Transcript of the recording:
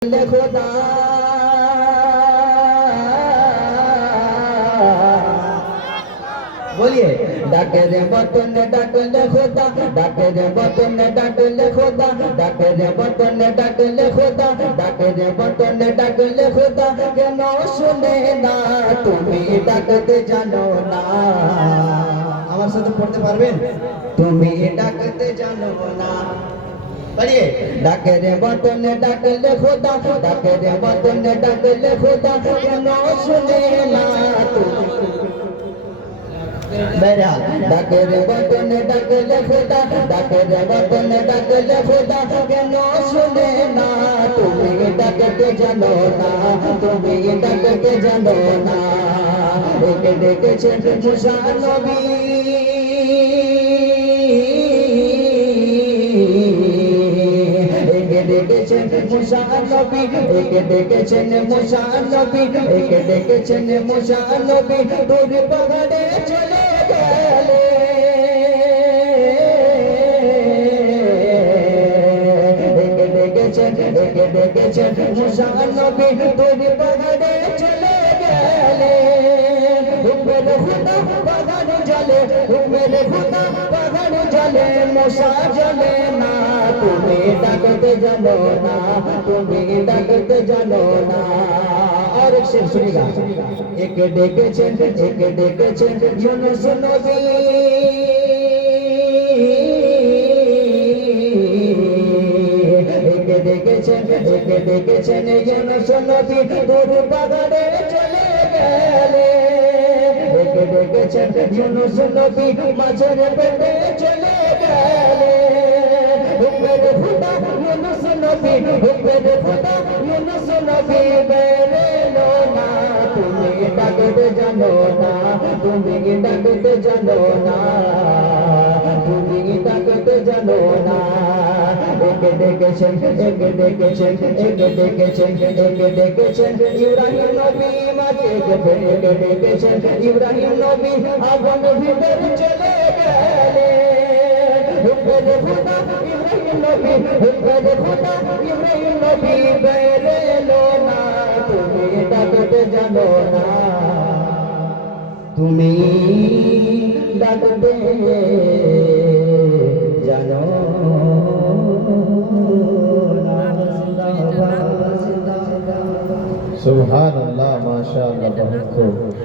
खुदा बोलिए डाके रे बतन डाकले खुदा डाके रे बतन डाकले खुदा डाके रे बतन डाकले खुदा डाके रे बतन डाकले खुदा কেন শুনে না তুমি ডাকতে জানো না আমার সাথে পড়তে পারবেন তুমি ডাকতে জানো না पढ़िए डाके रे बतन डाकले खुदा डाके रे बतन डाकले खुदा কেন শুনে না তুমি मेरा डाके रे बतन डाकले खुदा डाके रे बतन डाकले खुदा কেন শুনে না তুমি ডাকতে জানো না তুমি ডাকতে জানো না একে ডেকেছেন মুসা নবী ডেকেছেন মুসা নবী একে ডেকেছেন মুসা নবী একে ডেকেছেন মুসা নবী দূর পাহাড়ে চলে গেলে একে ডেকেছেন মুসা নবী দূর পাহাড়ে চলে গেলে মেরে খুদা পাহাড় জলে মেরে খুদা পাহাড় জলে মুসা জলে না তুমি ডাকতে জানো না তুমি ডাকতে জানো না और एक शेर सुनिएगा एक ডেকেছেন ইউনুস নবী एक ডেকেছেন ইউনুস নবী দূর পাহাড়ে চলে গেলে एक ডেকেছেন ইউনুস নবী মাছের পেটে চলে গেলে मेरे खुदा यूनुस नबी मेरे खुदा यूनुस नबी मेरे लोना तुम्हें डाकते जानो ना तुम्हें डाकते जानो ना तुम्हें डाकते जानो ना एक ডেকেছেন ইব্রাহিম নবী মাকে ডেকেছেন ইব্রাহিম নবী আগুন ভিতরে চলে গেলে मेरे खुदा इब्राहिम नबी मेरे खुदा इब्राहिम नबी मेरे लोना तुम्हें डाकते जानो ना तुम्हें डाकते जानो ना सुभान अल्लाह माशाअल्लाह बहुत खूब